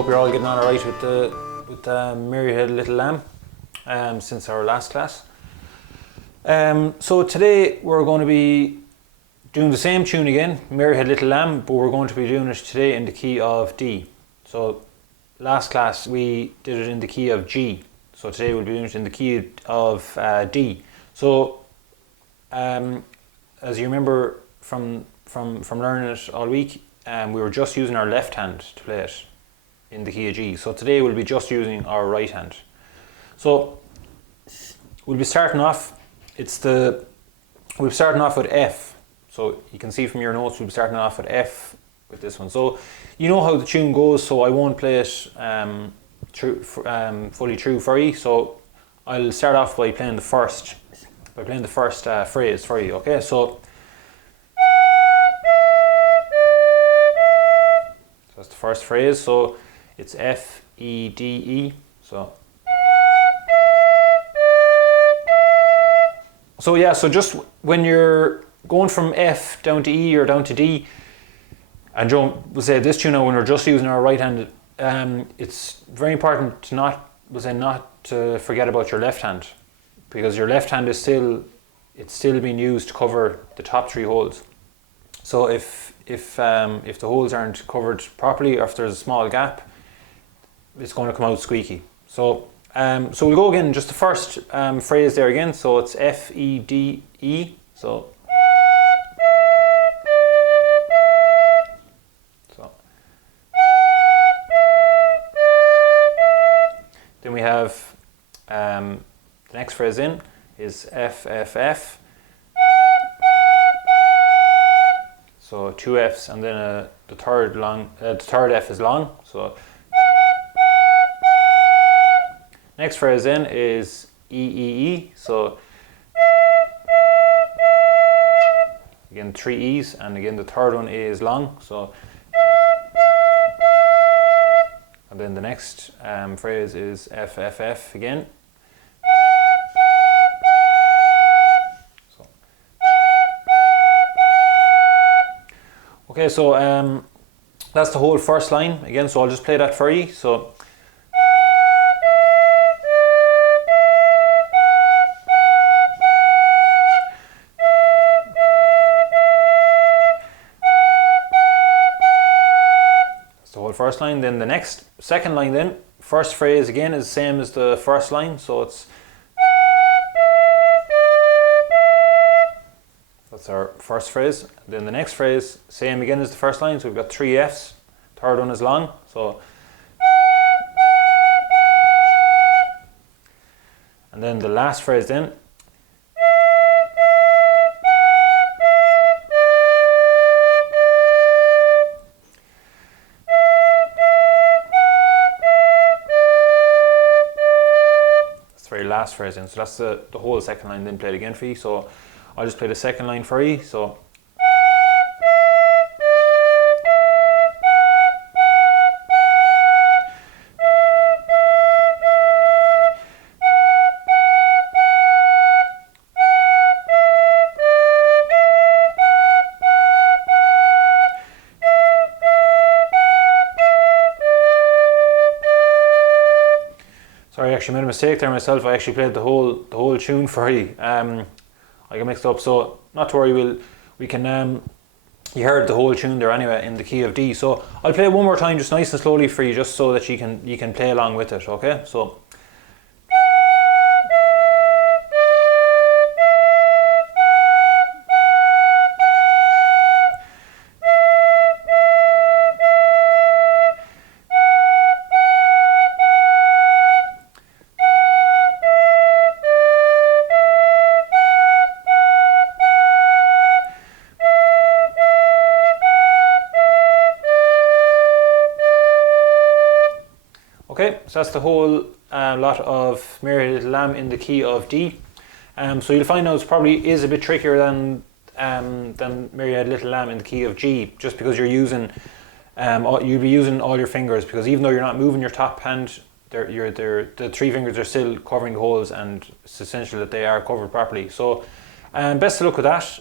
hope you're all getting on alright with the Mary Had a Little Lamb since our last class. So today we're going to be doing the same tune again, Mary Had a Little Lamb, but we're going to be doing it today in the key of D. So last class we did it in the key of G. So today we'll be doing it in the key of D. So as you remember from learning it all week, we were just using our left hand to play it in the key of G. So today we'll be just using our right hand. So we'll be starting off. We'll be starting off with F. So you can see from your notes we'll be starting off with F with this one. So you know how the tune goes. So I won't play it fully true for you. So I'll start off by playing the first phrase for you. Okay, so that's the first phrase. So it's F, E, D, E. So yeah, so just when you're going from F down to E or down to D, and we'll say this tune now when we're just using our right hand, it's very important to not to forget about your left hand, because your left hand is still being used to cover the top three holes. So if the holes aren't covered properly, or if there's a small gap, it's going to come out squeaky. So we'll go again, just the first phrase there again. So it's F, E, D, E. So then we have the next phrase in is F, F, F. So two Fs, and then the third F is long. So next phrase in is E, E, E. So again 3 E's, and again the third one is long. So and then the next phrase is F, F, F again. Okay, so that's the whole first line again, so I'll just play that for you. So that's the whole first line. Then the second line then, first phrase again is the same as the first line, so it's that's our first phrase. Then the next phrase, same again as the first line, so we've got 3 Fs, third one is long, so and then the last phrase then that's the very last phrase in, so that's the whole second line then played again for you. So I'll just play the second line for you. So sorry, I actually made a mistake there myself. I actually played the whole tune for you. I got mixed up, so not to worry. We can. You heard the whole tune there anyway in the key of D. So I'll play it one more time, just nice and slowly for you, just so that you can play along with it. Okay, so. Okay, so that's the whole lot of Mary Had a Little Lamb in the key of D. So you'll find out it probably is a bit trickier than Mary Had a Little Lamb in the key of G, just because you'll be using all your fingers, because even though you're not moving your top hand, the 3 fingers are still covering the holes, and it's essential that they are covered properly. So best of luck with that.